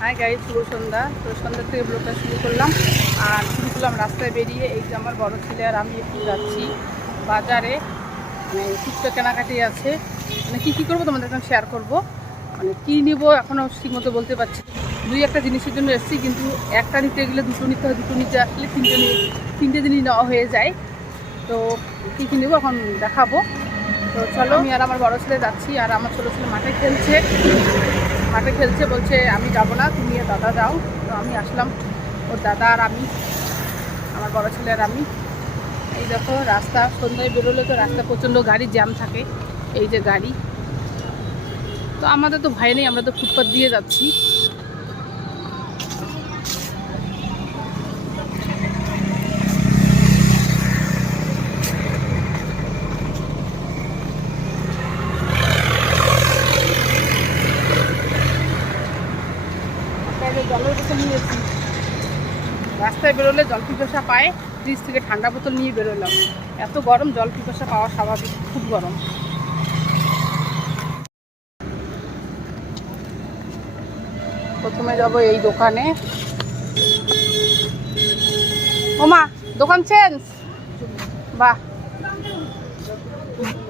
Hi guys, শুভ সন্ধ্যা। তো সন্ধ্যা থেকে ব্লগটা শুরু করলাম। আর শুরু করলাম রাস্তায় বেরিয়ে। এই যে আমার বড় ছেলে আর আমি একটু যাচ্ছি বাজারে। মানে টুকটাক কেনাকাটি আছে, মানে কী করবো তোমাদের এখন শেয়ার করবো। মানে কী নেবো এখনও ঠিকমতো বলতে পারছি। দুই একটা জিনিসের জন্য এসেছি, কিন্তু একটা নিতে গেলে দুটো নিতে হয়, দুটো নিতে আসলে তিনটে জিনিস নেওয়া হয়ে যায়। তো কী কী নেবো এখন দেখাবো। তো চলো, আমি আর আমার বড় ছেলে যাচ্ছি। আর আমার ছোটো ছেলে মাঠে খেলছে, বলছে আমি যাবো না, তুমি আর দাদা যাও। তো আমি আসলাম, ওর দাদা আর আমি, আমার বড় ছেলে আর আমি। এই দেখো রাস্তা, সন্ধ্যায় বেরোলে তো রাস্তা প্রচণ্ড গাড়ি জ্যাম থাকে। এই যে গাড়ি, তো আমাদের তো ভয় নেই, আমরা তো ফুটপাথ দিয়ে যাচ্ছি। জলের বোতল নিয়েছি, রাস্তায় বেরোলে জল পিপাসা পায়, ফ্রিজ থেকে ঠান্ডা বোতল নিয়ে বেরোলাম। এত গরম, জল পিপাসা পাওয়া স্বাভাবিক, খুব গরম। প্রথমে যাব এই দোকানে। ওমা, দোকান চেঞ্জ, বাহ।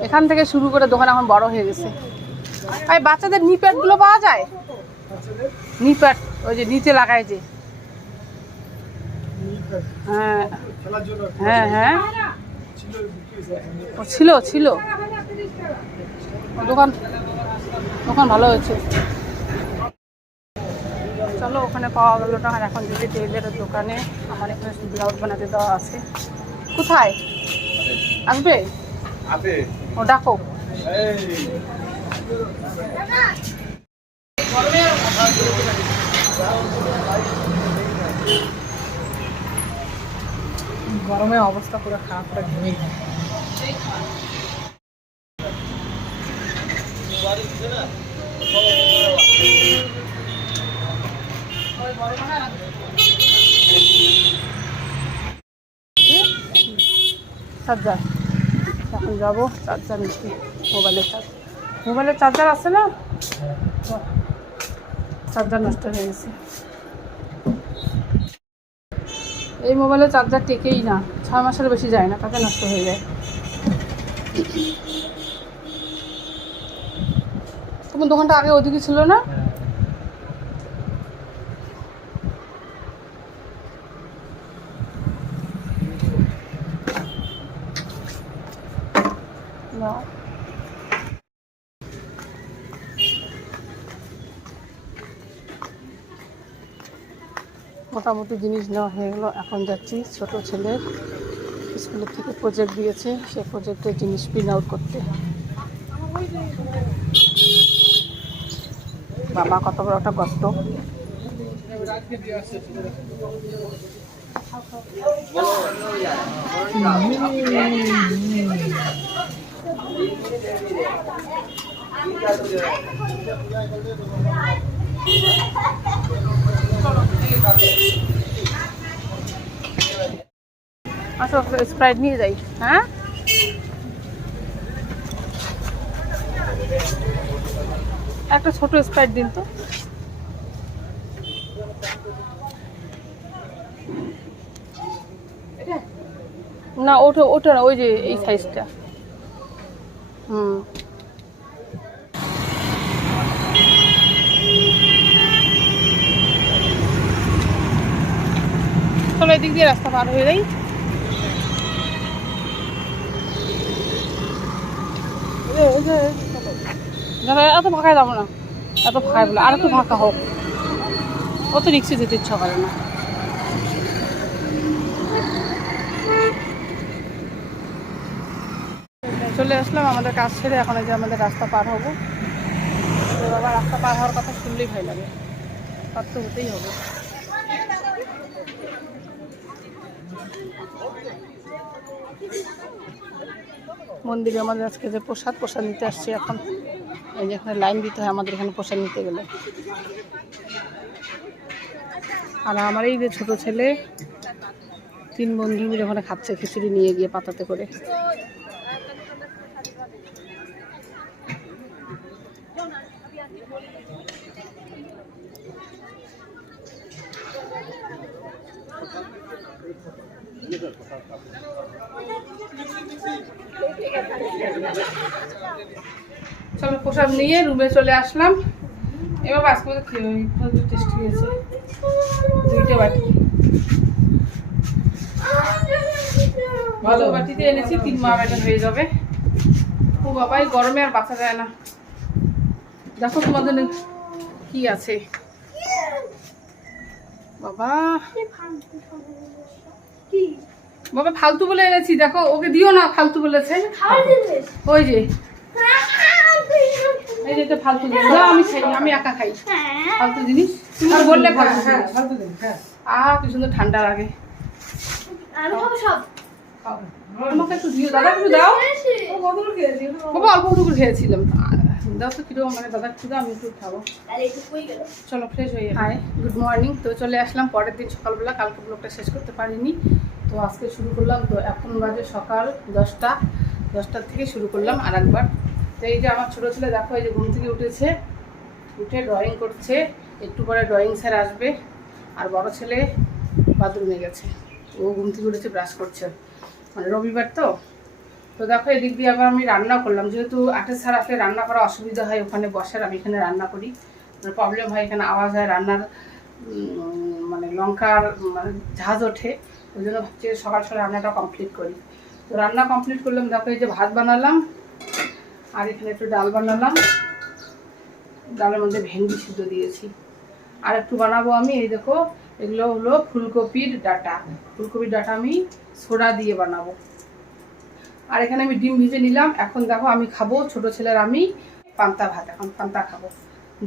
এখান থেকে শুরু করে দোকান এখন বড় হয়ে গেছে। এই বাচ্চাদের নি প্যাডগুলো পাওয়া যায়? নি প্যাড, ওই যে নিচে লাগায় যে। হ্যাঁ হ্যাঁ হ্যাঁ, ছিল ছিল। দোকান ভালো হয়েছে। চলো, ওখানে পাওয়া গেল না। আর এখন যদি টেইলারের দোকানে, আমার এখানে ব্লাউজ বানাতে দেওয়া আছে। কোথায় আসবে? ও ডাকো। গরমে অবস্থা পুরো খারাপ করে ঘুমিয়ে যায়। চার্জার, এখন যাবো চার্জার নিতে। মোবাইলের চার্জার আছে না, চার্জার নষ্ট হয়ে গেছে। এই মোবাইলের চার্জার টেকেই না, 6 মাসের বেশি যায় না, তাতে নষ্ট হয়ে যায়। তোমার দোকানটা আগে ওদিকে ছিল না? না, মোটামুটি জিনিস নেওয়া হয়ে গেলো। এখন যাচ্ছি ছোট ছেলের স্কুলের থেকে প্রজেক্ট দিয়েছে, সে প্রজেক্টের জিনিস প্রিন্ট আউট করতে। বাবা, কত বড় একটা গর্ত! আচ্ছা, স্প্রাইট নিয়ে যাই। হ্যাঁ, একটা ছোট স্প্রাইট দিন তো। না, ওটা না, ওই যে এই সাইজটা। চলো, এদিক দিয়ে রাস্তা পার হয়ে যাই। এত ফাঁকায় যাবো না, এত ফাঁকায় বলে আর একটু ফাঁকা হোক, অত রিক্সে যেতে ইচ্ছা করে না। চলে আসলাম আমাদের কাজ ছেড়ে। এখন যে আমাদের রাস্তা পার হবো। বাবা, রাস্তা পার হওয়ার কথা শুনলেই ভয় লাগে, পার তো হতেই হবে। মন্দিরে আমাদের আজকে যে প্রসাদ নিতে আসছি এখন। এই যে এখানে লাইন দিতে হয় আমাদের এখানে প্রসাদ নিতে গেলে। আর আমার এই যে ছোট ছেলে, 3 বন্ধু মিলে ওখানে খাচ্ছে খিচুড়ি নিয়ে গিয়ে পাতাতে করে। চলো প্রসাদ নিয়ে রুমে চলে আসলাম। এবার আজকে খেয়ে টেস্টি হয়েছে, 2টে বাটি, ভালো বাটিতে এনেছি, 3 মা বেটা হয়ে যাবে। ও বাবা, এই গরমে আর বাঁচা যায় না। দেখো তোমাদের কি আছে বাবা, বাবা ফালতু বলে এনেছি, দেখো ওকে দিও না, ফালতু বলেছে। ওই যে এই যে এটা ফালতু জিনিস, আমি খাই, আমি একা খাই ফালতু জিনিস। তুমি বললে ফালতু জিনিস। কি সুন্দর ঠান্ডা লাগে। আমাকে একটু দিও দাদা, একটু দাও। বাবা অল্প টুকু খেয়েছিলাম, দাও তো কিরকম, মানে দাদা একটু দাও, আমি একটু খাবো। চলো ফ্রেশ হয়ে। Hi, good morning. তো চলে আসলাম পরের দিন সকালবেলা, কালকে ব্লগটা শেষ করতে পারিনি, তো আজকে শুরু করলাম। তো এখন বাজে সকাল 10টার থেকে শুরু করলাম আর একবার। তো এই যে আমার ছোটো ছেলে দেখো, এই যে ঘুম থেকে উঠেছে, উঠে ড্রয়িং করছে, একটু পরে ড্রয়িং স্যার আসবে। আর বড় ছেলে বাথরুমে গেছে, ও ঘুম থেকে উঠেছে, ব্রাশ করছে, মানে রবিবার তো। তো দেখো এদিক দিয়ে আবার আমি রান্না করলাম, যেহেতু 8 স্যার আসলে রান্না করা অসুবিধা হয় ওখানে বসার, আমি এখানে রান্না করি, মানে প্রবলেম হয়, এখানে আওয়াজ হয় রান্নার, মানে লঙ্কার মানে ঝাঁজ ওঠে, ওই জন্য ভাবছি সকাল সকাল রান্নাটা কমপ্লিট করি। তো রান্না কমপ্লিট করলাম, দেখো এই যে ভাত বানালাম, আর এখানে একটু ডাল বানালাম, ডালের মধ্যে ভেন্ডি সিদ্ধ দিয়েছি। আর একটু বানাবো আমি, এই দেখো এগুলো হলো ফুলকপির ডাঁটা, ফুলকপির ডাঁটা আমি সোডা দিয়ে বানাবো। আর এখানে আমি ডিম ভিজে নিলাম। এখন দেখো আমি খাবো, ছোট ছেলের আমি পান্তা ভাত, এখন পান্তা খাবো,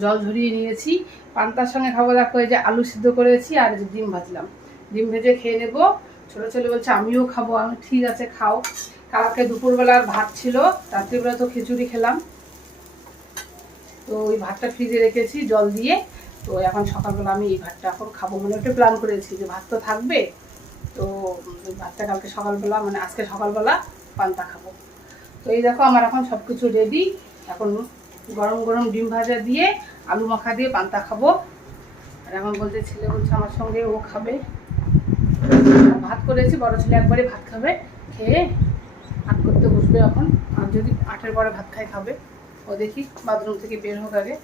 জল ঝরিয়ে নিয়েছি, পান্তার সঙ্গে খাবো। দেখো এই যে আলু সিদ্ধ করেছি আর যে ডিম ভাজলাম, ডিম ভেজে খেয়ে নেবো। ছোট ছেলে বলছে আমিও খাবো, আমি ঠিক আছে খাও। কালকে দুপুরবেলার ভাত ছিল, রাত্রিবেলা তো খিচুড়ি খেলাম, তো ওই ভাতটা ফ্রিজে রেখেছি জল দিয়ে। তো এখন সকালবেলা আমি এই ভাতটা এখন খাবো, মানে ওটা প্ল্যান করেছি যে ভাত তো থাকবে, তো ওই ভাতটা কালকে সকালবেলা, মানে আজকে সকালবেলা পান্তা খাবো। তো এই দেখো আমার এখন সব কিছু রেডি, এখন গরম গরম ডিম ভাজা দিয়ে আলু মাখা দিয়ে পান্তা খাবো। আর এখন বলতে ছেলে বলছে আমার সঙ্গে ও খাবে, ভাত করেছি, বড় ছেলে একবারে ভাত খাবে, খেয়ে 8 করতে বসবে এখন। আর যদি 8-এর পরে ভাত খাবে, ও দেখি বাথরুম থেকে বের হোক আগে,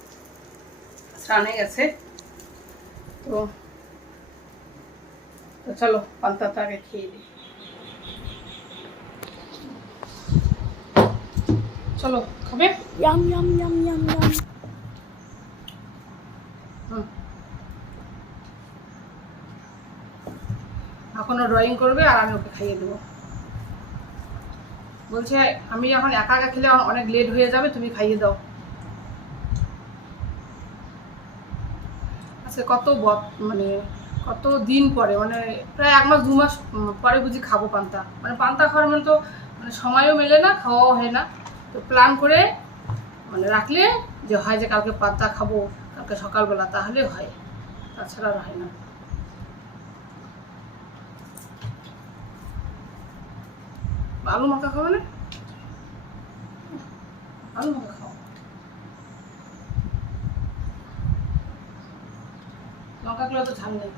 স্নানে গেছে। তো চলো পান্তাটা আগে খেয়ে দিই, চলো খাবে। Yum yum yum yum yum. এখনো ড্রয়িং করবে আর আমি ওকে খাইয়ে দেবো। বলছে আমি এখন একা একা খেলে অনেক লেট হয়ে যাবে, তুমি খাইয়ে দাও। আচ্ছা মানে কত দিন পরে, মানে প্রায় 1 মাস 2 মাস পরে বুঝি খাবো পান্তা, মানে পান্তা খাওয়ার মানে তো মানে সময়ও মেলে না, খাওয়াও হয় না। তো প্ল্যান করে মানে রাখলে যে হয় যে কালকে পান্তা খাবো, কালকে সকালবেলা, তাহলে হয়, তাছাড়া আর হয় না। আলু মাখা খাবো না, আলু মাখা খাও, লঙ্কাগুলো তো ঝাল নেই।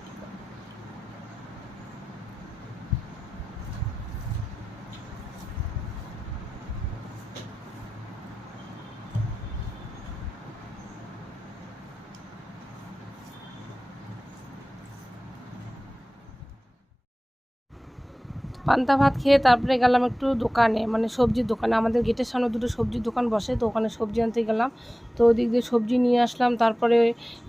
পান্তা ভাত খেয়ে তারপরে গেলাম একটু দোকানে, মানে সবজির দোকানে, আমাদের গেটের সামনে 2টো সবজির দোকান বসে, তো ওখানে সবজি আনতে গেলাম। তো ওদিক দিয়ে সবজি নিয়ে আসলাম, তারপরে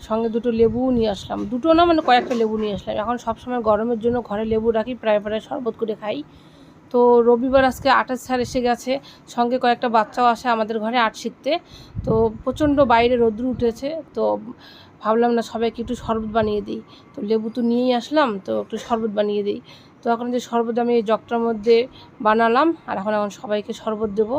সঙ্গে 2টো লেবুও নিয়ে আসলাম, 2টো না মানে কয়েকটা লেবু নিয়ে আসলাম। এখন সবসময় গরমের জন্য ঘরে লেবু রাখি, প্রায় প্রায় শরবত করে খাই। তো রবিবার আজকে 8 স্যার এসে গেছে, সঙ্গে কয়েকটা বাচ্চাও আসে আমাদের ঘরে আর্ট শিখতে। তো প্রচণ্ড বাইরে রোদ্র উঠেছে, তো ভাবলাম না সবাইকে একটু শরবত বানিয়ে দিই। তো লেবু তো নিয়েই আসলাম, তো একটু শরবত বানিয়ে দিই। তো এখন যে শরবত আমি এই জগটার মধ্যে বানালাম, আর এখন সবাইকে শরবত দেবো।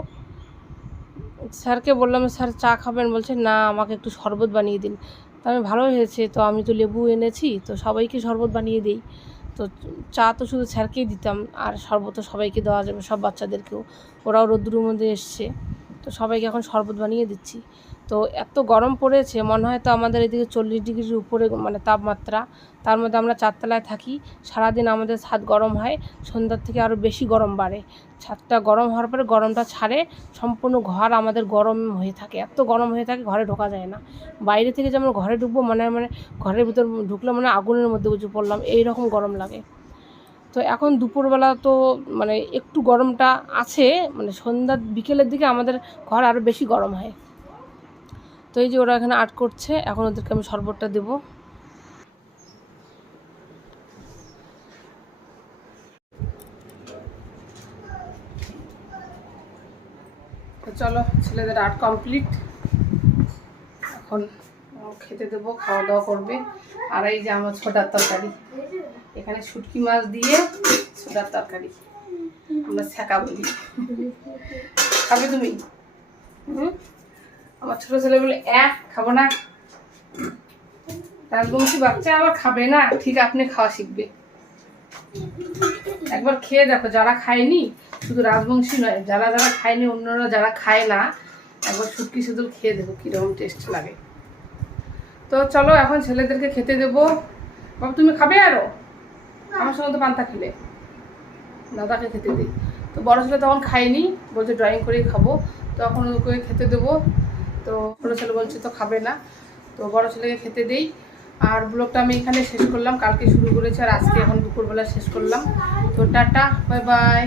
স্যারকে বললাম স্যার চা খাবেন, বলছে না আমাকে একটু শরবত বানিয়ে দিন। তো আমি ভালোই হয়েছে, তো আমি তো লেবু এনেছি, তো সবাইকে শরবত বানিয়ে দিই। তো চা তো শুধু স্যারকেই দিতাম, আর শরবত তো সবাইকে দেওয়া যাবে, সব বাচ্চাদেরকেও, ওরাও রোদ্দুরের মধ্যে এসছে, তো সবাইকে এখন শরবত বানিয়ে দিচ্ছি। তো এত গরম পড়েছে, মনে হয় তো আমাদের এদিকে 40 ডিগ্রির উপরে মানে তাপমাত্রা। তার মধ্যে আমরা 4 তলায় থাকি, সারাদিন আমাদের ছাদ গরম হয়, সন্ধ্যার থেকে আরও বেশি গরম বাড়ে। ছাদটা গরম হওয়ার পরে গরমটা ছাড়ে, সম্পূর্ণ ঘর আমাদের গরম হয়ে থাকে, এত গরম হয়ে থাকে ঘরে ঢোকা যায় না। বাইরে থেকে যেমন ঘরে ঢুকবো মানে ঘরের ভিতর ঢুকলে মানে আগুনের মধ্যে বুঝে পড়লাম, এই রকম গরম লাগে। তো এখন দুপুরবেলা তো মানে একটু গরমটা আছে, মানে সন্ধ্যা বিকেলের দিকে আমাদের ঘর আরও বেশি গরম হয়। তো এই যে ওরা এখানে আর্ট করছে, এখন ওদেরকে আমি শরবতটা দেবো। তো চলো, ছেলেদের আর্ট কমপ্লিট, এখন খেতে দেবো, খাওয়া দাওয়া করবে। আর এই যে আমার ছোটার তরকারি, এখানে শুটকি মাছ দিয়ে ছোটার তরকারি, আমরা ছ্যাঁকা বলি। খাবে তুমি? আমার ছোট ছেলে বলে খাবো না, রাজবংশী বাচ্চা আবার খাবে না, ঠিক আপনি খাওয়া শিখবে। একবার খেয়ে দেখো, যারা খায়নি, শুধু রাজবংশী নয়, যারা যারা খায়নি, অন্যরা যারা খায় না, একবার শুটকি শুধু খেয়ে দেখো কীরকম টেস্ট লাগে। তো চলো এখন ছেলেদেরকে খেতে দেবো। বাবা তুমি খাবে আরও? আমার সঙ্গে তো পান্তা খেলে, দাদাকে খেতে দিই। তো বড় ছেলে তখন খায়নি, বলছে ড্রয়িং করেই খাবো, তো এখন ওকে খেতে দেবো। তো ছোটো ছেলে বলছে তো খাবে না, তো বড় ছেলেকে খেতে দেই। আর ব্লগটা আমি এখানে শেষ করলাম, কালকে শুরু করেছি আর আজকে এখন দুপুরবেলা শেষ করলাম। তো টাটা, বাই বাই।